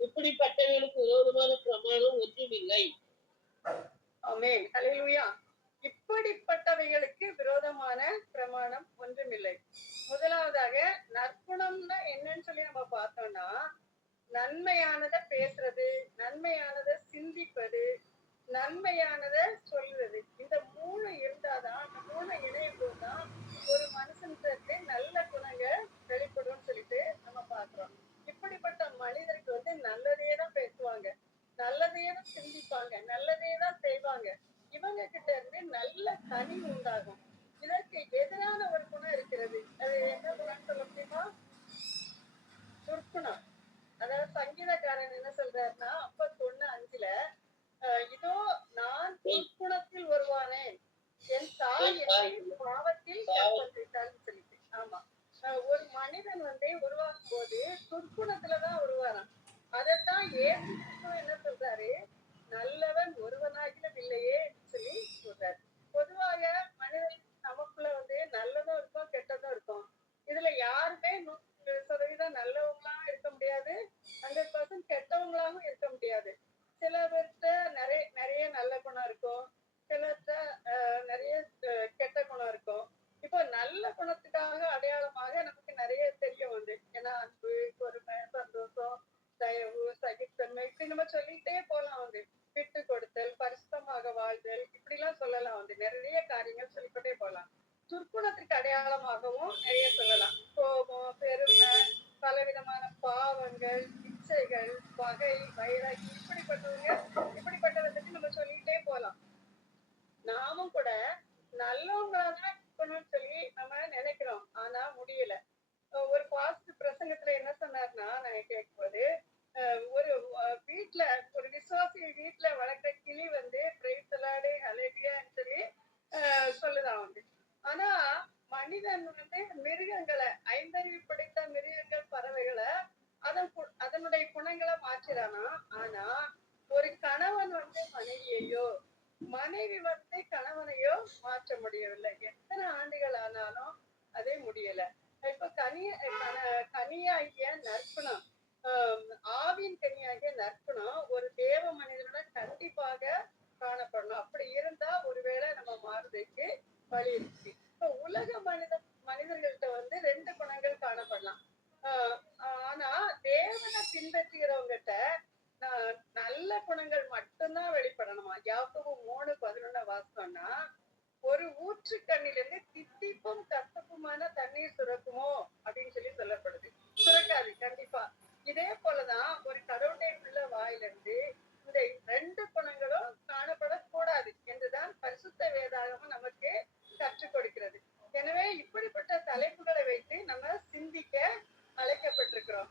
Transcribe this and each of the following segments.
இப்படிப்பட்டவர்களுக்கு விரோதமான பிரமாணம் ஒன்றுமில்லை. ஆமென். ஹல்லேலூயா. இப்படிப்பட்டவைகளுக்கு விரோதமான பிரமாணம் ஒன்றுமில்லை. முதலாவதாக நற்குணம்னா என்னன்னு சொல்லி நம்ம பார்த்தோம்னா, நன்மையானத பேசுறது, நன்மையானத சிந்திப்பது, நன்மையானத சொல்றது. இந்த 3 இருந்தாதான், அந்த 3 இணையும் போதுதான் ஒரு மனுஷனுக்கு நல்ல குணங்கள் வெளிப்படும்னு சொல்லிட்டு நம்ம பார்க்கிறோம். இப்படிப்பட்ட மனிதருக்கு வந்து நல்லதையே தான் பேசுவாங்க, நல்லதையே தான் சிந்திப்பாங்க, நல்லதையே தான் செய்வாங்க. இவங்க கிட்ட இருந்து நல்ல கனி உண்டாகும். இதற்கு எதிரான ஒரு குணம் இருக்கிறது. அது என்ன குணம்னு சொல்ல முடியுமா? துர்க்குணம். அதாவது சங்கீதக்காரன் என்ன சொல்றாருன்னா 51:5ல இதோ நான் துர்க்குணத்தில் வருவானேன், என் தாய் என்னை பாவத்தில் கற்பழித்தாள்னு சொல்லிட்டு. ஆமா. ஒரு மனிதன் வந்து உருவாக்கும் போது துர்க்குணத்துலதான் உருவாராம். அதைத்தான் இயேசு என்ன சொல்றாரு, நல்லவன் ஒருவனாகிலும் இல்லையே சொல்லி சொல்றாரு. பொதுவாக மனிதன் நமக்குள்ள வந்து நல்லதும் இருக்கும், கெட்டதும் இருக்கும். இதுல யாருமே 100% நல்லவங்களாவும் இருக்க முடியாது, 100% கெட்டவங்களாவும் இருக்க முடியாது. சில பேர்கிட்ட நிறைய நல்ல குணம் இருக்கும், சிலர்கிட்ட நிறைய கெட்ட குணம் இருக்கும். இப்போ நல்ல குணத்துக்காக அடையாளமாக நமக்கு நிறைய தெரியும் வந்து, ஏன்னா அன்பு, பொறுமை, சந்தோஷம், தயவு, சகித்தன்மை, இப்படி நம்ம சொல்லிட்டே போலாம் வந்து. விட்டு கொடுத்தல், பரிசுத்தமாக வாழ்தல், இப்படி எல்லாம் சொல்லலாம் வந்து. நிறைய காரியங்கள் சொல்லிக்கிட்டே போலாம். துர்க்குணத்திற்கு அடையாளமாகவும் நிறைய சொல்லலாம். கோபம், பெருமை, பலவிதமான பாவங்கள், இச்சைகள், பகை, வைராகி, இப்படிப்பட்டவர்களுக்கு நம்ம சொல்லிட்டே போலாம். நாமும் கூட நல்லவங்களாதான் இருக்கணும்னு சொல்லி நம்ம நினைக்கிறோம், ஆனா முடியல. ஒரு பாஸ்ட் பிரசங்கத்துல என்ன சொன்னார்னா, நான் கேட்கும்போது, ஒரு வீட்டுல ஒரு விசுவாசி வீட்டுல வளர்க்குற கிளி வந்து பிரைஸ் தி லார்ட், ஹல்லேலூயான்னு சொல்லி சொல்லுதான் வந்து. ஆனா மனிதன் வந்து மிருகங்களை, ஐந்தறிவு படைத்த மிருகங்கள், பறவைகளை அதனுடைய குணங்களை மாற்றிறானா. ஆனா ஒரு கணவன் வந்து மனைவியையோ, மனைவி வந்து கணவனையோ மாற்ற முடியவில்லை. எத்தனை ஆண்டுகள் ஆனாலும் அதே முடியல. இப்ப கனியாகிய நற்குணம், ஆவின் கனியாகிய நற்குணம் ஒரு தேவ மனிதனோட கண்டிப்பாக காணப்படணும். அப்படி இருந்தா ஒருவேளை நம்ம மாறுறதுக்கு வழி இருக்கு. இப்ப உலக மனிதர்கள்ட்ட வந்து 2 குணங்கள் காணப்படலாம். ஆனா தேவனை பின்பற்றுகிறவங்கிட்ட நல்ல குணங்கள் மட்டும்தான் வெளிப்படணுமா. யாக்கோபு 3:11 வாசித்தோம்னா, ஒரு ஊற்று கண்ணிலிருந்து தித்திப்பும் கசப்புமான தண்ணீர் சுரக்குமோ அப்படின்னு சொல்லி சொல்லப்படுது. சுரக்காது கண்டிப்பா. இதே போலதான் ஒரு கடவுளுடைய பிள்ளை வாயிலிருந்து இந்த 2 குணங்களும் காணப்படக்கூடாது என்றுதான் பரிசுத்த வேதாகமம் நமக்கு கற்றுக் கொடுக்கிறது. எனவே இப்படிப்பட்ட தலைப்புகளை வைத்து நம்ம சிந்திக்க அழைக்கப்பட்டிருக்கிறோம்.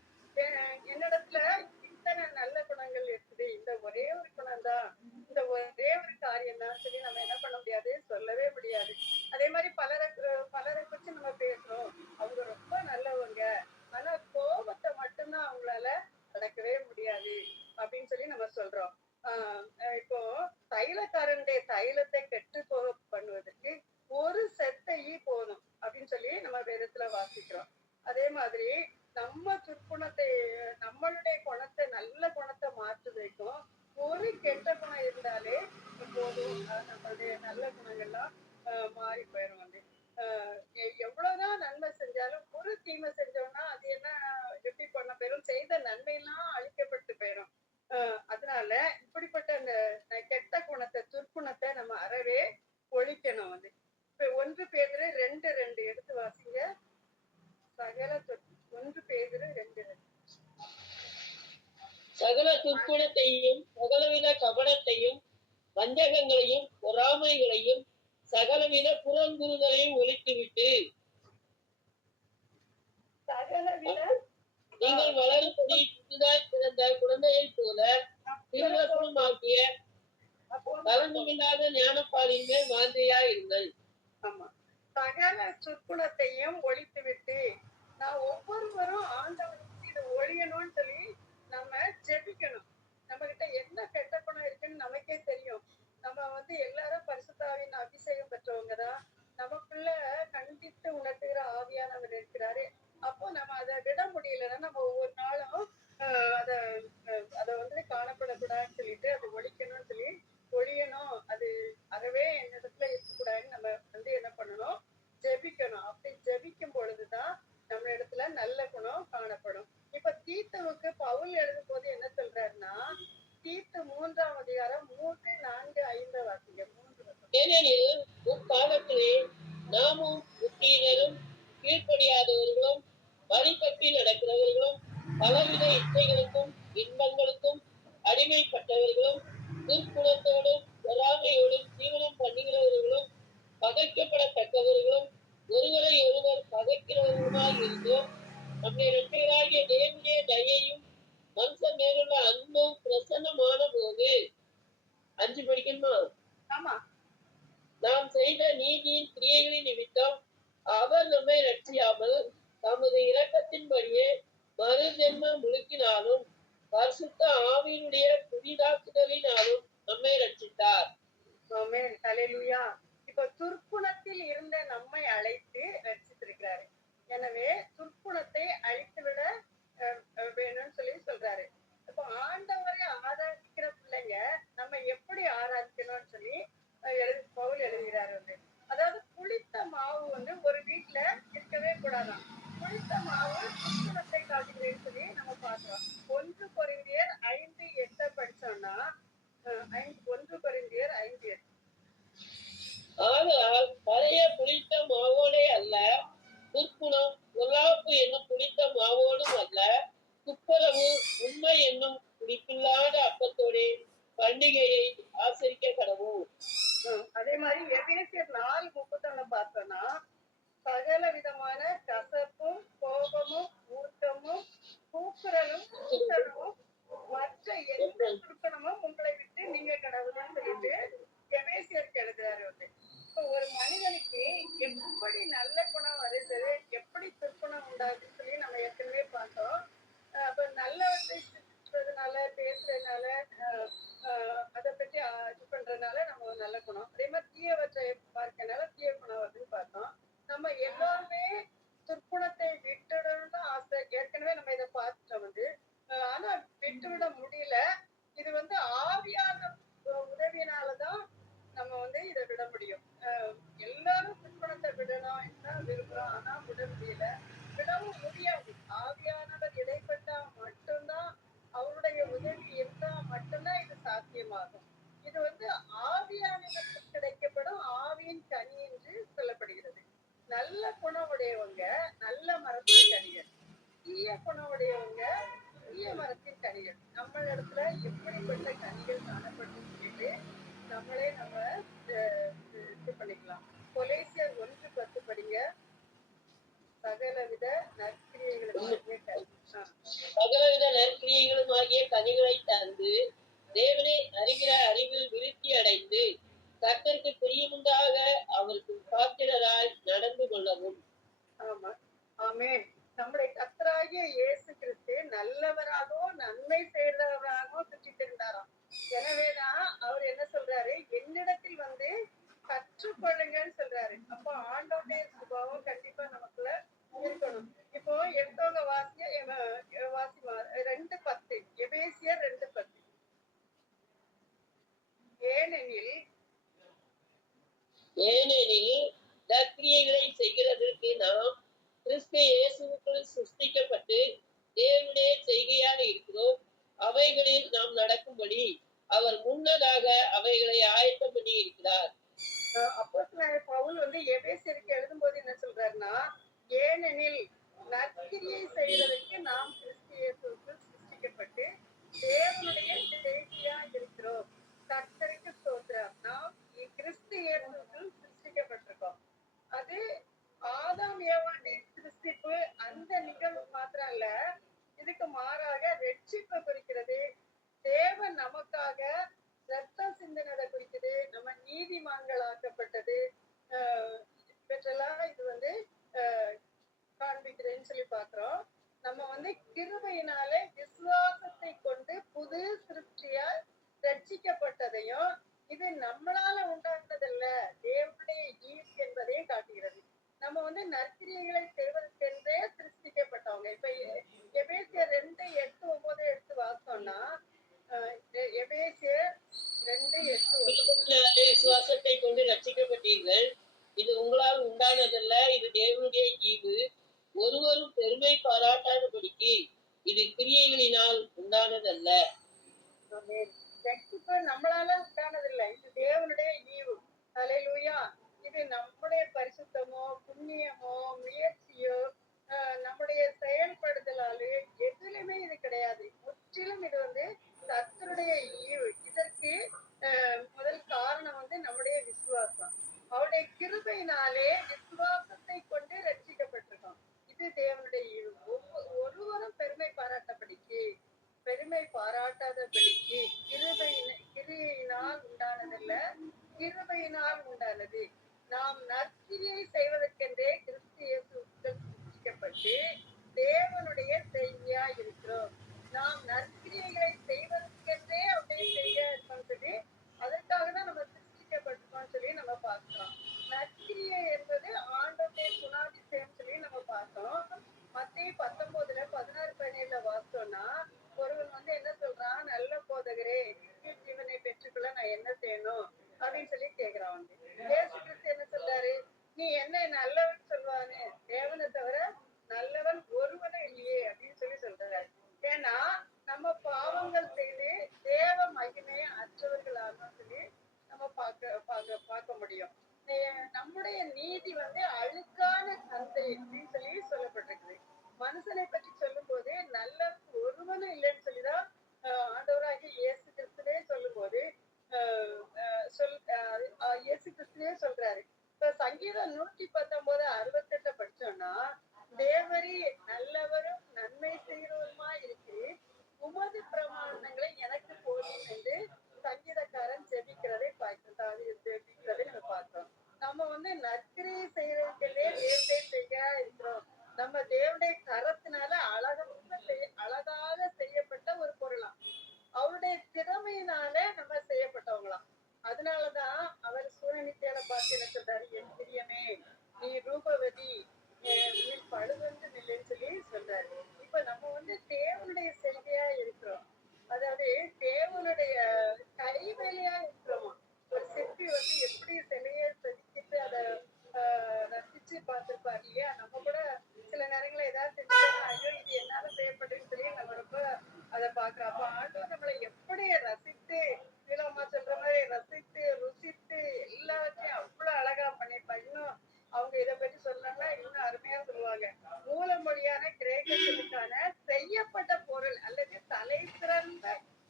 என்னிடத்துல இத்தனை நல்ல குணங்கள் இருக்குது, இந்த ஒரே ஒரு குணம் தான், இந்த ஒரே ஒரு காரியம் தான் சொல்லி நம்ம என்ன பண்ண முடியாது, சொல்லவே முடியாது. அதே மாதிரி பலரை பற்றி நம்ம பேசுறோம், அவங்க ரொம்ப நல்லவங்க, ஆனா கோபத்தை மட்டும்தான் அவங்களால அடக்கவே முடியாது அப்படின்னு சொல்லி நம்ம சொல்றோம். இப்போ தைலக்காரனுடைய தைலத்தை கெட்டு போக பண்ணுவதற்கு ஒரு செத்தையே போதும் அப்படின்னு சொல்லி நம்ம வேதத்துல வாசிக்கிறோம். அதே மாதிரி நம்ம துர்க்குணத்தை, நம்மளுடைய குணத்தை, நல்ல குணத்தை மாற்றுவதற்கும் ஒரு கெட்ட குணம் இருந்தாலே போதும், நம்மளுடைய நல்ல குணங்கள்லாம் மாறி போயிடும் வந்து. எவ்வளவுதான் நன்மை செஞ்சாலும் ஒரு தீமை செஞ்சோம்னா அது என்ன ரிப்பீட் பண்ண போயிடும், செய்த நன்மையெல்லாம் அழிக்கப்பட்டு போயிடும். அதனால இப்படிப்பட்ட அந்த கெட்ட குணத்தை, துர்க்குணத்தை நம்ம அறவே ஒழிக்கணும் வந்து. இப்ப 1 பேதுரு 2:2 எடுத்து வாசிங்க. சகல துர்க்குணத்தையும், சகலவித கபடத்தையும், வஞ்சகங்களையும், பொறாமைகளையும், சகலவித புறங்குறுதலையும் ஒழித்துவிட்டு நீங்கள் வளரும்படி புதிதாய் பிறந்த குழந்தையை போல திருவசனமாக்கிய கலங்கமில்லாத ஞானப்பாலின் மேல் வாஞ்சையாயிருங்கள். ஆமா, சகல துர்க்குணத்தையும் ஒழித்துவிட்டு, நான் ஒவ்வொருவரும் ஆண்டவருக்கு இது ஒழியணும்னு சொல்லி நம்ம ஜெபிக்கணும். நம்ம கிட்ட என்ன கெட்ட குணம் இருக்குன்னு நமக்கே தெரியும். நம்ம வந்து எல்லாரும் பரிசுத்தாவின் அபிஷேகம் பெற்றவங்கதான். நமக்குள்ள கண்டித்து உணர்த்துகிற ஆவியானவர் இருக்கிறாரு. அப்போ நம்ம அதை விட முடியலன்னா நம்ம ஒவ்வொரு நாளும் அதை பவுல் எழுதும் போது என்ன சொல்றாருன்னா, தீத்து 3ஆம் அதிகாரம் 3, 4, 5 வாசிங்க. 3 வசனம். ஏனெனில் முற்காலத்திலே நாமும் புத்தியினரும் கீழ்ப்படியாதவர்களும் வழிபற்றி நடக்கிறவர்களும் பலவித இச்சைகளுக்கும் இன்பங்களுக்கும் அடிமைப்பட்டவர்களும் துர்க்குணத்தோடும் பொறாமையோடும் தீவனம் பண்ணுகிறவர்களும் பகைக்கப்படத்தக்கவர்களும் ஒருவரை ஒருவர் பகைக்கிறவர்களுமாய் இருந்தோம். நம்முடைய இரட்டையராகிய தேவனுடைய தயையும் மனுஷன் மேலுள்ள அன்பும் பிரசன்னமான போது 5 படிக்கணுமா? ஆமா. நாம் செய்த நீதியின் கிரியைகளின் நிமித்தம் அவர் நம்மை ரட்சியாமல் தமது இரக்கத்தின்படியே மறுஜென்ம முழுக்கினாலும் பரிசுத்த ஆவியினுடைய புதிதாக்குதலினாலும் நம்மை ரட்சித்தார். ஆமென். ஹல்லேலூயா. இப்போ துர்க்குணத்தில் இருந்த நம்மை அழைத்து ரட்சித்திருக்கிறாரு. எனவே துர்க்குணத்தை அழித்துவிட வேணும்னு சொல்லி சொல்றாரு. இப்போ ஆண்டவரை ஆராதிக்கிற பிள்ளைங்க நம்ம எப்படி ஆராதிக்கணும்னு சொல்லி பவுல் எழுதுகிறார் வந்து. அதாவது புளித்த மாவு வந்து ஒரு வீட்டுல இருக்கவே கூடாதான். புளித்த மாவு துர்க்குணத்தை காட்டுகிறேன்னு சொல்லி நம்ம பார்க்கிறோம். 1 கொரிந்தியர் 5:8 படிச்சோம்னா 1 கொரிந்தியர் 5:8. ஆதலால் பழைய புளித்த மாவோடே அல்ல, துர்க்குணம் பொல்லாப்பு என்னும் புளித்த மாவோடும் அல்ல, துப்புரவு உண்மை என்னும் புளிப்பில்லாத அப்பத்தோடே பண்டிகையை ஆசரிக்க கடவுள். அதே மாதிரி எபேசியர் 4:31 பார்த்தோம்னா, சகல விதமான கசப்பும் கோபமும் ஊக்கமும் கூக்குரலும் கூட்டலும் மற்ற எந்த துர்க்குணமும் உங்களை விட்டு நீங்க கடவுள்னு சொல்லிட்டு எபேசியருக்கு எழுதுறாரு வந்து. இப்போ ஒரு மனிதனுக்கு எப்படி நல்ல குணம் வருது, எப்படி துர்க்குணம் உண்டாகுதுன்னு சொல்லி நம்ம ஏற்கனவே பார்த்தோம். அப்ப நல்லவற்றை சிந்திக்கிறதுனால, பேசுறதுனால, அதை பற்றி இது பண்றதுனால நம்ம நல்ல குணம், அதே மாதிரி தீயவற்றை பார்க்கறதுனால தீய குணம் வருதுன்னு பார்த்தோம். நம்ம எல்லாருமே துர்க்குணத்தை விட்டுடணும்னு ஆசை, ஏற்கனவே நம்ம இதை பார்த்துட்டோம் வந்து. ஆனா விட்டுவிட முடியல. இது வந்து ஆவியான உதவியினாலதான் நம்ம வந்து இதை விட முடியும். எல்லாரும் துர்க்குணத்தை விடணும் என்ன விரும்புறோம், ஆனா விட முடியல, விடவும் முடியாது. ஆவியானவர் இடைப்பட்டா மட்டும்தான், அவருடைய உதவி இருந்தா மட்டும்தான் இது சாத்தியமாகும். இது வந்து ஆவியானவருக்கு கிடைக்கப்படும் ஆவியின் கனி என்று சொல்லப்படுகிறது. நல்ல குணம் உடையவங்க நல்ல மரத்தின் கனிகள், தீய குணம் உடையவங்க தீய மரத்தின் கனிகள். நம்ம இடத்துல எப்படிப்பட்ட கனிகள் காணப்பட்டு சொல்லிட்டு நம்மளே நம்ம இது பண்ணிக்கலாம். கொலேசியர் 1:10 படிங்க. சகலவித நற்கிரியைகளும் ஆகிய கனிகளை தந்து தேவனை அறிகிற அறிவில் விருத்தி அடைந்து கர்த்தருக்கு பிரியமுண்டாக அவருக்கு பாத்திரராய் நடந்து கொள்ளவும். ஆமா. ஆமென். நம்முடைய கர்த்தராகிய இயேசு கிறிஸ்து நல்லவராகவும் நன்மை செய்கிறவராகவும் சுற்றி திரிந்தாராம். எனவேதான் அவர் என்ன சொல்றாரு, என்னிடத்தில் வந்து கற்றுக்கொள்ளுங்கன்னு சொல்றாரு. அப்போ ஆண்டவருடைய சுபாவம் கண்டிப்பா நமக்குள்ள இருக்கணும். இப்போ எடுத்தவங்க வாசிய 2:10 எபேசியர் 2:10. ஏனெனில் நற்கிரியைகளை செய்கிறதற்கு நாம் கிறிஸ்து இயேசுவுக்குள் சிருஷ்டிக்கப்பட்டு தேவனுடைய செய்கையாக இருக்கிறோம். அவைகளில் நாம் நடக்கும்படி அவர் முன்னதாக அவைகளை ஆயத்தம் பண்ணி இருக்கிறார். அப்போஸ்தலனாகிய பவுல் வந்து எபேசியருக்கு எழுதும்போது என்ன சொல்றாருன்னா, ஏனெனில் நற்கிரியை செய்வதற்கு நாம் கிறிஸ்து இயேசுவுக்குள் சிருஷ்டிக்கப்பட்டு தேவனுடைய செய்கையா இருக்கிறோம். கர்த்தருக்கு ஸ்தோத்திரம். நாம் கிறிஸ்து இயேசுவுக்குள் சிருஷ்டிக்கப்பட்டிருக்கோம். அது ஆதாம் ஏவாளின் சிருஷ்டிப்பு அந்த நிகழ்வு மாத்திரம் அல்ல, இதுக்கு மாறாக ரட்சிப்பை குறிக்கிறது. தேவன் நமக்காக ரத்தம் சிந்தினதை குறிக்குது. நம்ம நீதிமான்கள் ஆக்கப்பட்டது இவற்றெல்லாம் இது வந்து காண்பிக்கிறேன்னு சொல்லி பாக்குறோம். நம்ம வந்து கிருபையினாலே விசுவாசத்தை கொண்டு புது சிருஷ்டியா ரட்சிக்கப்பட்டதையும், இது நம்மளால உண்டானதல்ல, தேவனுடைய ஈவு என்பதையும் காட்டுகிறது. நம்ம வந்து நற்கிரியைகளை செய்வதற்கென்றே சிருஷ்டிக்கப்பட்டவங்க. இப்ப எபேசியர் 2:8-9 எடுத்து வாசோம்னா, எபேசியர் 2:8 விசுவாசத்தை கொண்டு ரட்சிக்கப்பட்டீர்கள். இது உங்களால் உண்டானதல்ல, இது தேவனுடைய ஈவு. ஒருவரும் பெருமை பாராட்டாதபடிக்கு இது கிரியைகளினால் உண்டானதல்ல. ஆமென். ரட்சிப்பு நம்மளால உண்டானதில்லை. இது தேவனுடைய ஈவு. ஹalleluya. இது நம்முடைய பரிசுத்தமோ, புண்ணியமோ, முயற்சியோ, நம்முடைய செயல்படுதலாலே எதிலுமே இது கிடையாது. முற்றிலும் இது கர்த்தருடைய ஈவு. இதற்கு முதல் காரணம் நம்முடைய விசுவாசம். அவருடைய கிருபையினாலே விசுவாசத்தை கொண்டு ரட்சிக்கப்பட்டிருக்கோம். இது தேவனுடைய ஈவு. ஒருவரும் பெருமை பாராட்டாதபடிக்கு கிரியையினால் உண்டானதல்ல, கிருபையினால் உண்டானது. நாம் நற்கிரியை செய்வதற்கென்றே கிறிஸ்து இயேசுவுக்குள் சிருஷ்டிக்கப்பட்டு தேவனுடைய செய்தியா இருக்கிறோம். நாம் நற்கிரியைகளை செய்வதற்கென்றே அப்படியே செய்ய இருக்கோம் சொல்லி, அதற்காக தான் நம்ம சிருஷ்டிக்கப்பட்டிருக்கோம் சொல்லி நம்ம பார்க்கிறோம். நற்கிரியை என்பது ஆண்டவருடைய குணாதிசயம் சொல்லி நம்ம பார்த்தோம். மத்தேயு 19:16-17 வாசிச்சோம்னா, ஒருவன் என்ன சொல்றான், நல்ல போதகரே, நித்திய ஜீவனை பெற்றுக்கொள்ள நான் என்ன செய்யணும் அப்படின்னு சொல்லி கேக்குறான். இயேசு கிறிஸ்து என்ன சொல்றாரு, நீ என்ன நல்லவன் சொல்வானே, தேவனை தவிர நல்லவன் ஒருவனும் இல்லையே அப்படின்னு சொல்லி சொல்றாரு. ஏன்னா நம்ம பாவங்கள் செய்து தேவ மகிமையை அற்றவர்களாக சொல்லி நம்ம பார்க்க முடியும். நம்முடைய நீதி அழுக்கான சந்தை அப்படின்னு சொல்லி சொல்லப்பட்டிருக்குது. மனுஷனை பற்றி சொல்லும் போது நல்லவன் ஒருவனும் இல்லைன்னு சொல்லிதான் ஆண்டவராகிய இயேசு கிறிஸ்துவே சொல்லும் போது இயேசு கிறிஸ்துவே சொல்றாரு. இப்ப சங்கீதம் 119:68 படிச்சோம்னா, தேவரீ நல்லவரும் நன்மை செய்கிறவருமா இருக்கு, உமது பிரமாணங்களை எனக்கு போதும் என்று சங்கீதக்காரன் ஜெபிக்கிறதை நம்ம பார்த்தோம். நம்ம நற்கிரியை செய்யறதுக்கே தேவனுடைய செய்யா இருக்கிறோம். நம்ம தேவனுடைய கரத்தினால அழகாக செய்யப்பட்ட ஒரு பொருளாம். அவருடைய திறமையினால நம்ம செய்யப்பட்டவங்களாம். அதனாலதான் அவர் சூரனித்தியால பார்த்து என்ன சொல்றாரு, என் பிரியமே நீ ரூபவதி, நீ பழுவென்று நில்லுன்னு சொல்லி சொல்றாரு. இப்ப நம்ம தேவனுடைய செய்கையா இருக்கிறோம். அதாவது தேவனுடைய கைவேலையா இருக்கிறோமா. ஒரு சிற்பி எப்படி சிலையை செதுக்கிட்டு அதை ரசிச்சு பார்த்திருப்பாரு இல்லையா. நம்ம கூட சில நேரங்கள ஏதாவது செஞ்சுட்டோம்னா, ஐயோ இது என்னால செய்யப்பட்டுன்னு சொல்லி நம்ம ரொம்ப அதை பாக்குறோம். அப்ப ஆண்டவர் நம்மளை எப்படி ரசித்து, அம்மா சொல்ற மாதிரி ரசித்து ருசித்து எல்லாத்தையும் அவ்வளவு அழகா பண்ணிருப்பாங்க. இன்னும் அவங்க இதை பற்றி சொல்லணும்னா இன்னும் அருமையா சொல்லுவாங்க. மூலமொழியான கிரேக்கத்திற்கான செய்யப்பட்ட பொருள் அல்லது தலை சிறந்த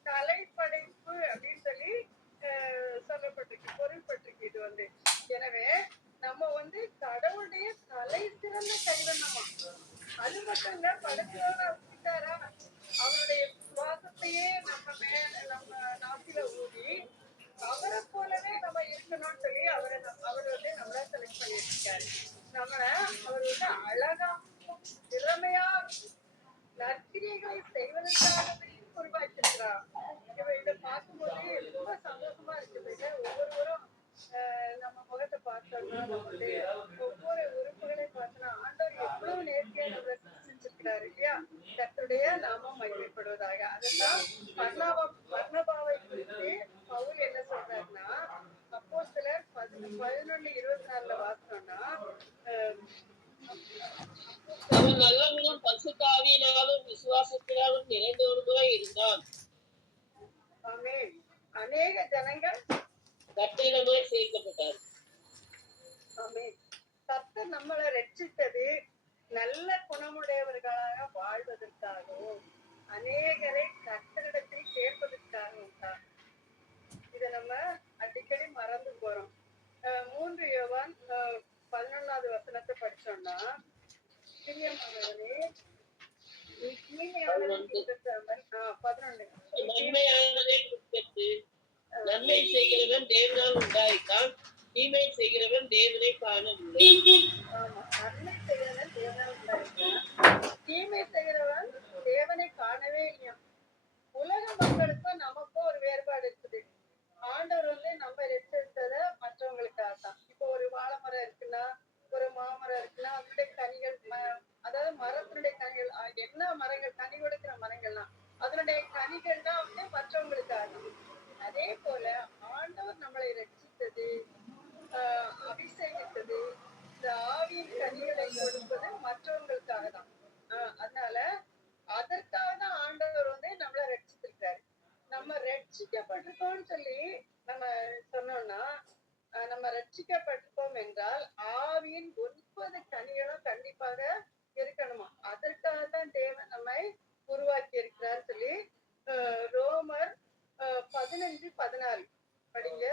கலைப்படைப்பு அப்படின்னு சொல்லி சொல்லப்பட்டிருக்கு, பொருள்பட்டிருக்கு. இது எனவே நம்ம கடவுளுடைய தலை சிறந்த கைவண்ணமா. அது மட்டும் இல்ல, படைச்சவர் விட்டாரா, அவருடைய சுவாசத்தையே நம்ம நாட்டில ஊதி அவரை போலவே நம்ம இருக்கணும்னு சொல்லி அவர் நம்மள செலக்ட் பண்ணியிருக்காரு. அவர் அழகாகவும் திறமையாகவும் நற்கிரியைகளை செய்வதற்காகவே உருவாக்கியிருக்கிறார். இதை பார்க்கும்போது ரொம்ப சந்தோஷமா இருக்குது. ஒவ்வொருவரும் நம்ம முகத்தை பார்த்தோம்னா, நம்மளுடைய ஒவ்வொரு உறுப்புகளை பார்த்தோம்னா, ஆண்டவர் எவ்வளவு நேர்த்தியா நம்மளை சிருஷ்டிச்சிருக்கிறாரு இல்லையா. கர்த்தருடைய நாமம் மகிமைப்படுவதாக. அதெல்லாம் பர்னபாவை குறித்து பவுல் என்ன சொல்றாருன்னா, அப்போஸ்தலர் 11:24 வாசிச்சோம்னா, அவன் நல்லவனும் பரிசுத்த ஆவியினாலும் விசுவாசத்தினாலும் நிறைந்தவனுமாய் இருந்தான். ஆமென். அநேக ஜனங்கள் கர்த்தரிடமாய் சேர்க்கப்பட்டார். ஆமென். கர்த்தர் நம்மளை ரட்சித்தது நல்ல குணமுடையவர்களாக வாழ்வதற்காகவும் அநேகரை கர்த்தரிடத்தில் சேர்ப்பதற்காகவும் தான். இதை நம்ம அடிக்கடி மறந்து போறோம். 3 யோவான் 11வது வசனத்தை படிச்சோம்னா, பிரியமானவனே நீ தீமையானதை பின்பற்றாமல் 11 நன்மையானதை பின்பற்று. நன்மை செய்கிறவன் தேவனால் உண்டாயிட்டான், தீமை செய்கிறவன் தேவனை காணவில்லை. ஆமா, நன்மை செய்கிறவன் தேவனால் உண்டாயிட்டான், தீமை செய்கிறவன் தேவனை காணவே இல்லையா. உலக மக்களுக்கும் நமக்கும் ஒரு வேறுபாடு இருக்குது. ஆண்டவர் நம்ம ரட்சித்ததை மற்றவங்களுக்காக தான். இப்போ ஒரு வாழை மரம் இருக்குன்னா, ஒரு மாமரம் இருக்குன்னா, அதனுடைய கனிகள், அதாவது மரத்தினுடைய கனிகள், என்ன மரங்கள் கனி கொடுக்கிற மரங்கள்லாம் அதனுடைய கனிகள் தான் மற்றவங்களுக்காக. அதே போல ஆண்டவர் நம்மளை ரட்சித்தது, அபிஷேகித்தது, இந்த ஆவியின் கனிகளை கொடுப்பது மற்றவங்களுக்காக தான். அதனால அதற்காக தான் ஆண்டவர் நம்மளை ரட்சிக்கப்பட்டிருக்கோம்னு சொல்லி நம்ம சொன்னோம்னா நம்ம ரட்சிக்கப்பட்டிருக்கோம் என்றால் ஆவியின் 9 கனிகளும் கண்டிப்பாக இருக்கணுமா. அதற்காக தான் தேவன் நம்மை உருவாக்கி இருக்கிறார் சொல்லி ரோமர் 15:14 படிங்க.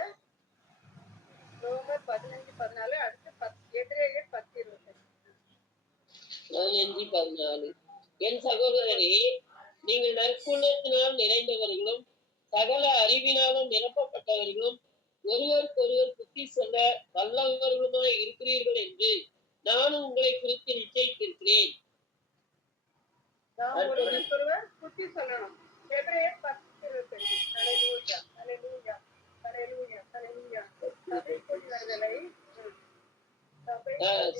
ரோமர் 15:14 அடுத்து எபிரேயர் 10:25. 15:14. என் சகோதரரே, நீங்கள் நற்குணத்தினால் நிறைந்தவர்களும் சகல அறிவினாலும் நிரப்பப்பட்டவர்களும் ஒருவருக்கொருவர் புத்தி சொல்ல வல்லவர்களுமாய் இருக்கிறீர்கள் என்று நானும் உங்களை குறித்து நிச்சயித்திருக்கிறேன். நாம் ஒருவருக்கொருவர் புத்தி சொல்லணும். எபிரேயர் 10:25. ஹல்லேலூயா, ஹல்லேலூயா, ஹல்லேலூயா, ஹல்லேலூயா.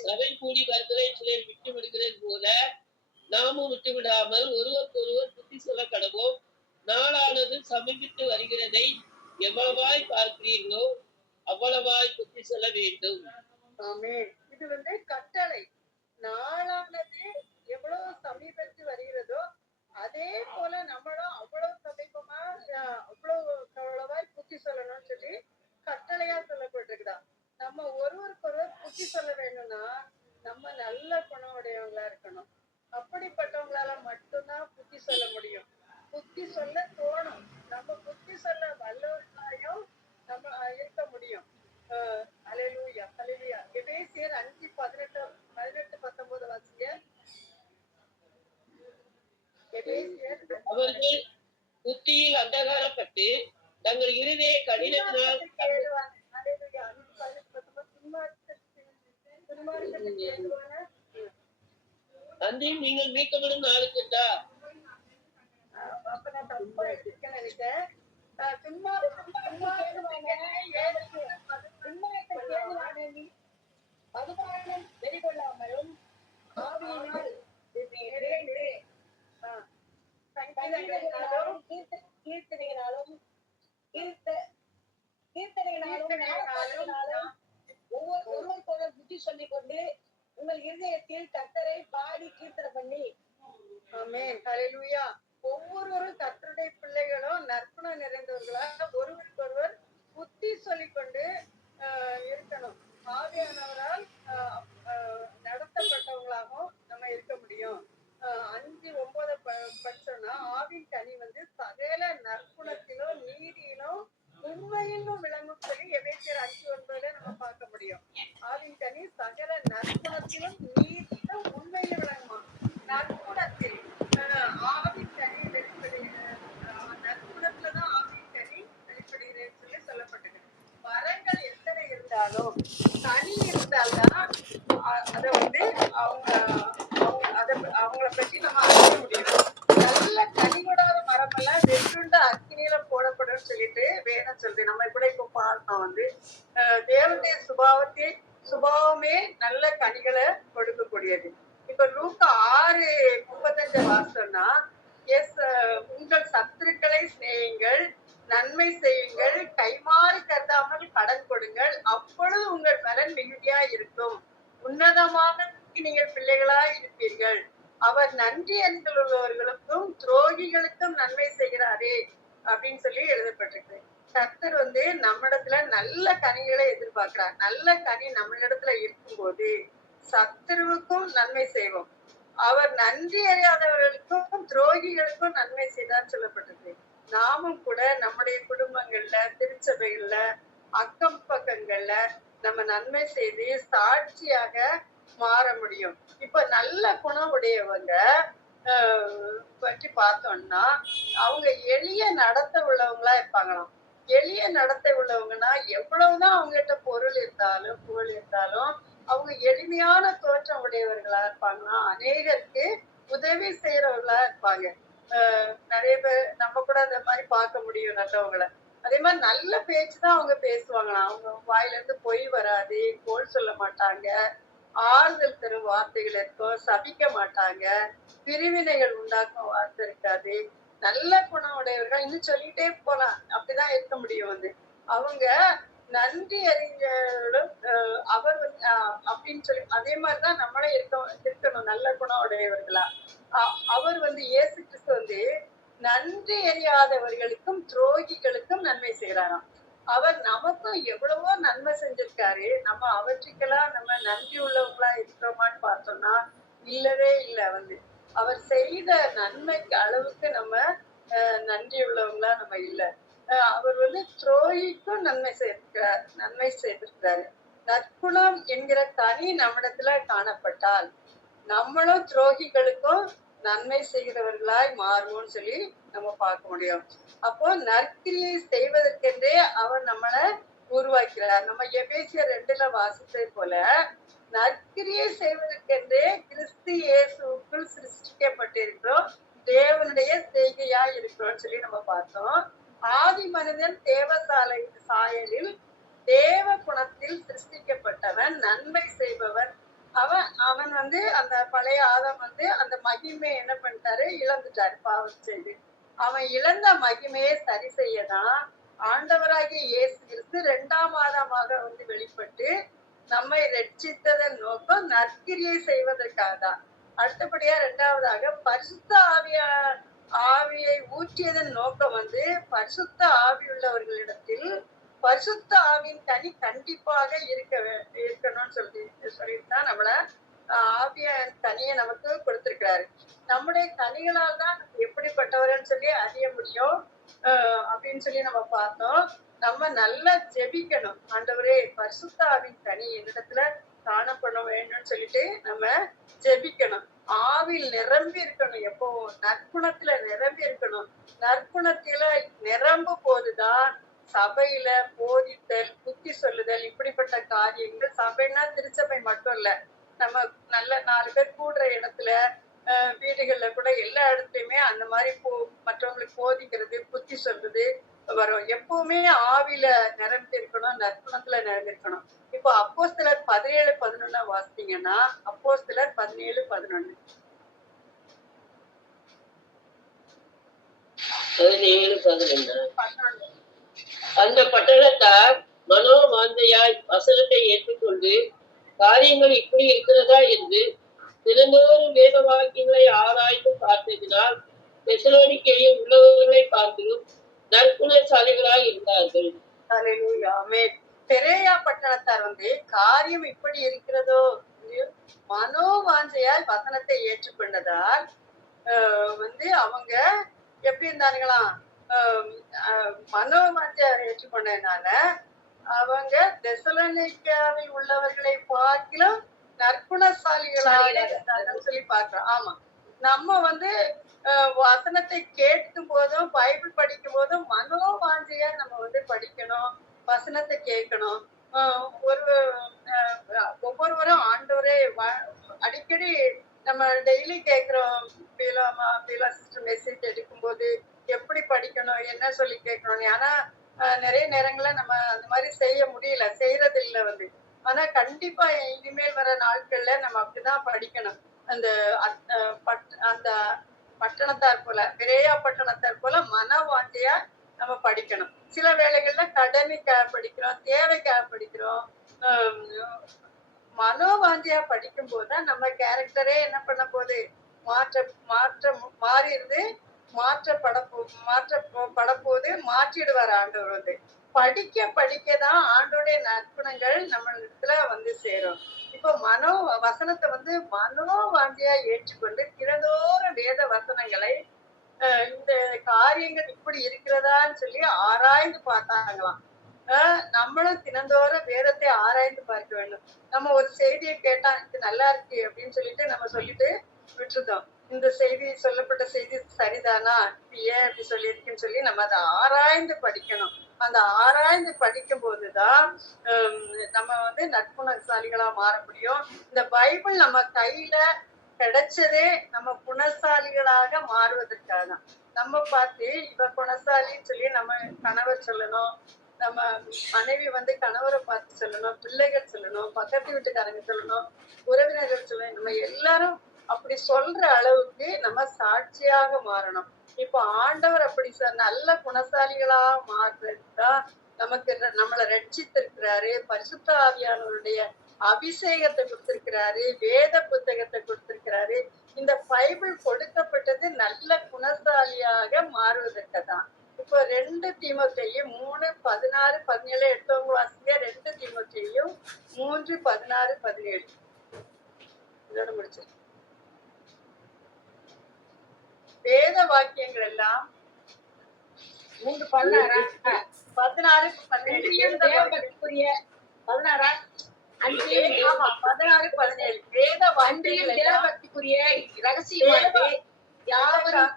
சபை கூடி வருதலை சிலர் விட்டு விடுகிறது போல நாமும் விட்டு விடாமல் ஒருவருக்கொருவர் புத்தி சொல்ல கடவோம். நாளானது சமீபித்து வருகிறதை எவ்வளவாய் பார்க்கிறீர்களோ அவ்வளவாய் புத்தி சொல்ல வேண்டும். ஆமென். இது கட்டளை. நாளானது எவ்வளவு சமீபத்து வருகிறதோ அதே போல நம்மளும் அவ்வளவு சமீபமா அவ்வளவாய் புத்தி சொல்லணும்னு சொல்லி கட்டளையா சொல்லப்பட்டிருக்குதா. நம்ம ஒருவருக்கொருவர் புத்தி சொல்ல வேணும்னா நம்ம நல்ல குணம் உடையவங்களா இருக்கணும். அப்படிப்பட்டவங்களால மட்டும்தான் புத்தி சொல்ல முடியும். புத்தி சொல்ல தோணும். நம்ம புத்தி சொல்ல வல்லவர்களாயும் நம்ம இருக்க முடியும். ஹல்லேலூயா, ஹல்லேலூயா. எபேசியர் 5:18-19 வாசிங்க. அவர்கள் புத்தியில் அந்தகாரப்பட்டு தங்கள் இருதய கடினத்தினால் அன்றையும் நீங்கள் மீட்கப்படும் நாளுக்குண்டா. அப்ப நான் தப்பா எடுத்துருக்கேன்னு நினைச்சேன். வெறிகொள்ளாமலும் ஆவியினால் கீர்த்தனையினாலும் ஒருவருக்கொருவர் புத்தி சொல்லிக் கொண்டு உங்கள் இருதயத்தில் கர்த்தரை பாடி கீர்த்தனை பண்ணி. ஆமென், ஹல்லேலூயா. ஒவ்வொருவரும் கர்த்தருடைய பிள்ளைகளும் நற்குணம் நிறைந்தவர்களாக ஒருவருக்கொருவர் புத்தி சொல்லிக்கொண்டு இருக்கணும். ஆவியானவரால் நடத்தப்பட்டவங்களாகவும் நம்ம இருக்க முடியும். 5:9 படிச்சோம்னா ஆவின் கனி சகல நற்குணத்திலும் நீதியிலும் உண்மையிலும் விளங்கும் சொல்லி எபேசியர் 5:9 நம்ம பார்க்க முடியும். ஆவின் கனி சகல நற்குணத்திலும் நீதியிலும் உண்மையிலும் விளங்குமா. நற்குணத்தில் ஆவின் கனி வெளிப்படுகிறது. நற்குணத்துலதான் ஆவின் கனி வெளிப்படுகிறது சொல்லி சொல்லப்பட்டது. வரங்கள் எத்தனை இருந்தாலும் கனி இருந்தால்தான் அதை அவங்கள பற்றி நம்ம அறிய முடியும். நல்ல கனி கொடாத மரமெல்லாம் வெற்றுண்ட அக்கினியில போடப்படும் சொல்லிட்டு வேதம் சொல்லுது. நம்ம கூட இப்ப பார்த்தோம் தேவனுடைய சுபாவமே நல்ல கனிகளை கொடுக்கக்கூடியது. இப்ப லூக்கா 6:35 வாசம்னா உங்கள் சத்துருக்களை சிநேகியுங்கள், நன்மை செய்யுங்கள், கைமாறி கருதாமல் கடன் கொடுங்கள், அப்பொழுது உங்கள் பலன் மிகுதியா இருக்கும், உன்னதமான நீங்கள் பிள்ளைகளாய் இருப்பீர்கள், அவர் நன்றி அறிந்துள்ளவர்களுக்கும் துரோகிகளுக்கும் நன்மை செய்கிறாரே அப்படின்னு சொல்லி எழுதப்பட்டிருக்கு. கர்த்தர் நம்மிடத்துல நல்ல கனிகளை எதிர்பார்க்கிறார். நல்ல கனி நம்மளிடத்துல இருக்கும்போது சத்துருவுக்கும் நன்மை செய்வோம். அவர் நன்றி அறியாதவர்களுக்கும் துரோகிகளுக்கும் நன்மை செய்தார் சொல்லப்பட்டிருக்கு. நாமும் கூட நம்முடைய குடும்பங்கள்ல, திருச்சபைகள்ல, அக்கம் பக்கங்கள்ல நம்ம நன்மை செய்து சாட்சியாக மாற முடியும். இப்ப நல்ல குணம் உடையவங்க பற்றி பார்த்தோம்னா அவங்க எளிய நடத்த உள்ளவங்களா இருப்பாங்களாம். எளிய நடத்த உள்ளவங்கன்னா எவ்வளவுதான் அவங்ககிட்ட பொருள் இருந்தாலும் புகழ் இருந்தாலும் அவங்க எளிமையான தோற்றம் உடையவர்களா இருப்பாங்களாம். அநேகருக்கு உதவி செய்யறவர்களா இருப்பாங்க. நிறைய பேர் நம்ம கூட அந்த மாதிரி பார்க்க முடியும் நல்லவங்களை. அதே மாதிரி நல்ல பேச்சுதான் அவங்க பேசுவாங்களாம். அவங்க வாயில இருந்து பொய் வராது, கோல் சொல்ல மாட்டாங்க, ஆறுதல் தரும் வார்த்தைகள் இருக்கும், சபிக்க மாட்டாங்க, பிரிவினைகள் உண்டாக்கும் வார்த்தை இருக்காது. நல்ல குணம் உடையவர்கள் இன்னும் சொல்லிட்டே போலாம். அப்படிதான் இருக்க முடியும். அவங்க நன்றி அறிஞர்களும் அவர் அப்படின்னு சொல்லி அதே மாதிரிதான் நம்மளே இருக்கணும். நல்ல குணம் உடையவர்களா அவர் இயேசு கிறிஸ்து நன்றி அறியாதவர்களுக்கும் துரோகிகளுக்கும் நன்மை செய்யறாராம். அவர் நமக்கும் எவ்வளவோ நன்மை செஞ்சிருக்காரு. நம்ம அவற்றுக்கெல்லாம் நம்ம நன்றி உள்ளவங்களா இருக்கிறோமான்னு பார்த்தோம்னா இல்லவே இல்லை. அவர் செய்த நன்மைக்கு அளவுக்கு நம்ம நன்றி உள்ளவங்களா நம்ம இல்லை. அவர் துரோகிக்கும் நன்மை செய்திருக்கிறாரு. நற்குணம் என்கிற கனி நம்மிடத்துல காணப்பட்டால் நம்மளும் துரோகிகளுக்கும் நன்மை செய்கிறவர்களாய் மாறுவோம்னு சொல்லி நம்ம பார்க்க முடியும். அப்போ நற்கிரியை செய்வதற்கென்றே அவர் நம்மளை உருவாக்கிறார். நம்ம எபேசியர் 2ல வாசித்தது போல நற்கிரியை செய்வதற்கென்றே கிறிஸ்து இயேசுக்குள் சிருஷ்டிக்கப்பட்டிருக்கிறோம், தேவனுடைய செய்கையா இருக்கிறோம்னு சொல்லி நம்ம பார்த்தோம். ஆதி மனிதன் சாயலில் தேவ குணத்தில் சிருஷ்டிக்கப்பட்டவன், நன்மை செய்பவன். அவன் அந்த பழைய ஆதாம் அந்த மகிமையை என்ன பண்ணிட்டாரு, இழந்துட்டாரு பாவம் செய்து. அவன் இழந்த மகிமையை சரி செய்யதான் ஆண்டவராகிய இயேசு கிறிஸ்து 2ஆம் ஆதாமாக வெளிப்பட்டு நம்மை ரட்சித்ததன் நோக்கம் நற்கிரியை செய்வதற்காக தான். அடுத்தபடியா 2ஆவதாக பரிசுத்த ஆவியை ஊற்றியதன் நோக்கம் பரிசுத்த ஆவி உள்ளவர்களிடத்தில் பரிசுத்த ஆவியின் கனி கண்டிப்பாக இருக்கணும்னு சொல்லிதான் நம்மள ஆவிய கனியை நமக்கு கொடுத்திருக்கிறாரு. நம்முடைய கனிகளால் தான் எப்படிப்பட்டவர்கள் சொல்லி அறிய முடியும் அப்படின்னு சொல்லி நம்ம பார்த்தோம். நம்ம நல்லா ஜெபிக்கணும், ஆண்டவரே பரிசுத்த ஆவியின் கனி என்னிடத்துல காணப்பட வேண்டும்னு சொல்லிட்டு நம்ம ஜெபிக்கணும். ஆவில் நிரம்பி இருக்கணும், எப்போ நற்குணத்துல நிரம்பி இருக்கணும். நற்குணத்தில நிரம்பும் போதுதான் சபையில போதித்தல், புத்தி சொல்லுதல், இப்படிப்பட்ட காரியங்கள். சபைன்னா திருச்சபை மட்டும் இல்ல, நம்ம நல்ல 4 பேர் கூடுற இடத்துல, வீடுகள்ல கூட எல்லா இடத்துலயுமே அந்த மாதிரி மற்றவங்களுக்கு போதிக்கிறது, புத்தி சொல்றது வரும். எப்பவுமே ஆவில நிரம்பி இருக்கணும், நற்குணத்துல நிரம்பி இருக்கணும். இப்போ அப்போஸ்தலர் 17:11 வாசித்தீங்கன்னா, அப்போஸ்தலர் 17:11 அந்த பட்டணத்தார் மனோவாஞ்சையாய் வசனத்தை ஏற்றுக்கொண்டு காரியங்கள் இப்படி இருக்கிறதா என்று தினந்தோறும் வேத வாக்கியங்களை ஆராய்ந்து பார்த்ததினால் தெசலோனிக்கேயில் உள்ளவர்களை பார்த்திலும் நற்குணசாலிகளாய் இருந்தார்கள். பெரேயா பட்டணத்தார் காரியம் இப்படி இருக்கிறதோ மனோவாஞ்சையால் வசனத்தை ஏற்றுக்கொண்டதால் அவங்க எப்படி இருந்தாங்களாம், மனோவாஞ்சையை ஏற்றுக்கொண்டதுனால அவங்க தெசலோனிக்கேயில் உள்ளவர்களை பார்க்கிலும் நற்குணசாலிகளாக சொல்லி பார்க்கிறோம். ஆமா, நம்ம வசனத்தை கேட்கும் போதும் பைபிள் படிக்கும் போதும் மனோவாஞ்சையா நம்ம படிக்கணும், வசனத்தை கேட்கணும். ஒவ்வொருவரும் ஆண்டவரே அடிக்கடி நம்ம டெய்லி கேட்கிறோம், மெசேஜ் எடுக்கும் போது எப்படி படிக்கணும், என்ன சொல்லி கேட்கணும். ஆனா நிறைய நேரங்கள்ல நம்ம அந்த மாதிரி செய்ய முடியல, செய்யறது இல்லை. ஆனா கண்டிப்பா இனிமேல் வர நாட்கள்ல நம்ம அப்படிதான் படிக்கணும். அந்த பட்டணத்தார் போல, பெரேயா பட்டணத்தார் போல மனவாஞ்சையா நம்ம படிக்கணும். சில வேளைகள்ல கடமைக்காக படிக்கிறோம், தேவைக்காக படிக்கிறோம். மனோவாஞ்சையா படிக்கும் போதுதான் நம்ம கேரக்டரே என்ன பண்ண போகுது, மாறிடுது, மாற்றப்படப்போது, மாற்றிடுவார் ஆண்டவர். படிக்கதான் ஆண்டோடைய நற்குணங்கள் நம்ம இடத்துல சேரும். இப்போ வசனத்தை மனோவாஞ்சியா ஏற்றுக்கொண்டு தினந்தோறும் வேத வசனங்களை இந்த காரியங்கள் இப்படி இருக்கிறதான்னு சொல்லி ஆராய்ந்து பார்த்தாங்களாம். நம்மளும் தினந்தோறும் வேதத்தை ஆராய்ந்து பார்க்க வேண்டும். நம்ம ஒரு செய்தியை கேட்டா இது நல்லா இருக்கு அப்படின்னு சொல்லிட்டு நம்ம சொல்லிட்டு விட்டுருந்தோம். இந்த செய்தி, சொல்லப்பட்ட செய்தி சரிதானா, ஏன் அப்படி சொல்லியிருக்குன்னு சொல்லி நம்ம அதை ஆராய்ந்து படிக்கணும். அந்த ஆராய்ந்து படிக்கும் போதுதான் நம்ம நற்குணசாலிகளா மாற முடியும். இந்த பைபிள் நம்ம கையில கிடைச்சதே நம்ம குணசாலிகளாக மாறுவதற்காக தான். நம்ம பார்த்து இவ குணசாலின்னு சொல்லி நம்ம கணவர் சொல்லணும், நம்ம மனைவி கணவரை பார்த்து சொல்லணும், பிள்ளைகள் சொல்லணும், பக்கத்து வீட்டுக்காரங்க சொல்லணும், உறவினர்கள் சொல்லணும். நம்ம எல்லாரும் அப்படி சொல்ற அளவுக்கு நம்ம சாட்சியாக மாறணும். இப்ப ஆண்டவர் அப்படி நல்ல குணசாலிகளா மாறுறதுதான் நமக்கு நம்மளை ரட்சித்திருக்கிறாரு. பரிசுத்த ஆவியானவருடைய அபிஷேகத்தை கொடுத்திருக்கிறாரு, வேத புத்தகத்தை கொடுத்திருக்கிறாரு. இந்த பைபிள் கொடுக்கப்பட்டது நல்ல குணசாலியாக மாறுவதற்கு தான். இப்போ 2 தீமோத்தேயு 3:16-17 எடுத்தவங்க வாசிங்க. 2 தீமோத்தேயு 3:16-17 இதோட முடிச்சு. வேத வாக்கியங்கள் எல்லாம் 3:16 16-17 தேவபக்திக்குரிய 16 ஆமா 16-17 வேத வாக்கியங்கள் எல்லாம் தேவபக்திக்குரிய ரகசியமானது யாவரும்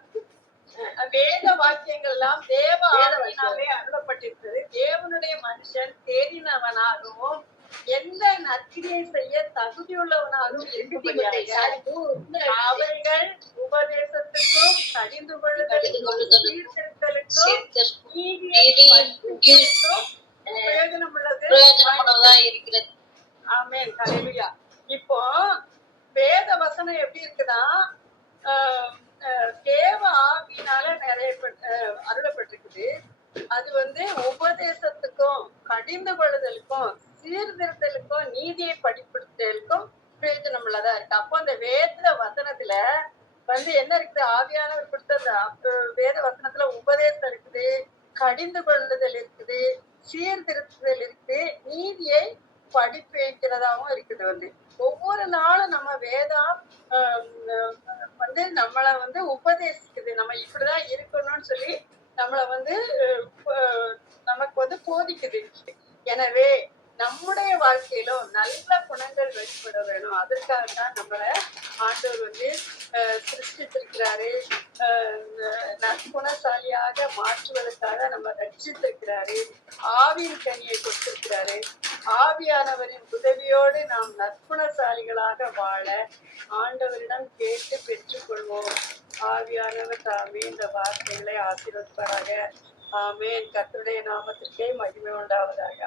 வேத வாக்கியங்கள் எல்லாம் தேவ ஆவியினாலே அருளப்பட்டிருக்கிறது. தேவனுடைய மனுஷன் தேறினவனாகவும் எந்த நற்கிரியை செய்ய தகுதியுள்ளவனாகவும் இருக்கும்படியாக அவைகள் உபதேசத்துக்கும் கடிந்து கொள்ளுதலுக்கும் சீர்திருத்தலுக்கும் நீதியை பிரயோஜனமுள்ளதா இருக்கிறது. ஆமென். ஹல்லேலூயா. இப்போ வேத வசனம் எப்படி இருக்குதா, தேவ ஆவியினால நிறைய அருளப்பட்டிருக்குது. அது உபதேசத்துக்கும் கடிந்து கொள்ளுதலுக்கும் சீர்திருத்தலுக்கும் நீதியை படிப்படுத்தலுக்கும் பிரயோஜனம் உள்ளதா இருக்கு. அப்போ அந்த வேத வசனத்துல என்ன இருக்குது, ஆவியானவர் கொடுத்த அந்த வேத வசனத்துல உபதேசம் இருக்குது, கடிந்து கொள்ளுதல் இருக்குது, சீர்திருத்துதல் இருக்கு, நீதியை படிப்பு வைக்கிறதாவும் இருக்குது. ஒவ்வொரு நாளும் நம்ம வேதம் நம்மளை உபதேசிக்குது. நம்ம இப்படிதான் இருக்கணும்னு சொல்லி நம்மளை நமக்கு போதிக்குது. எனவே நம்முடைய வாழ்க்கையிலும் நல்ல குணங்கள் வெளிப்பட வேணும். அதற்காக தான் நம்மளை ஆண்டவர் சிருஷ்டித்திருக்கிறாரு. நற்குணசாலியாக மாற்றுவதற்காக நம்ம ரட்சித்திருக்கிறாரு. ஆவியின் கனியை கொடுத்திருக்கிறாரு. ஆவியானவரின் உதவியோடு நாம் நற்குணசாலிகளாக வாழ ஆண்டவரிடம் கேட்டு பெற்றுக்கொள்வோம். ஆவியானவர் தாமே இந்த வார்த்தைகளை ஆசீர்வதிப்பாராக. ஆமென். கர்த்தருடைய நாமத்திற்கே மகிமை உண்டாவதாக.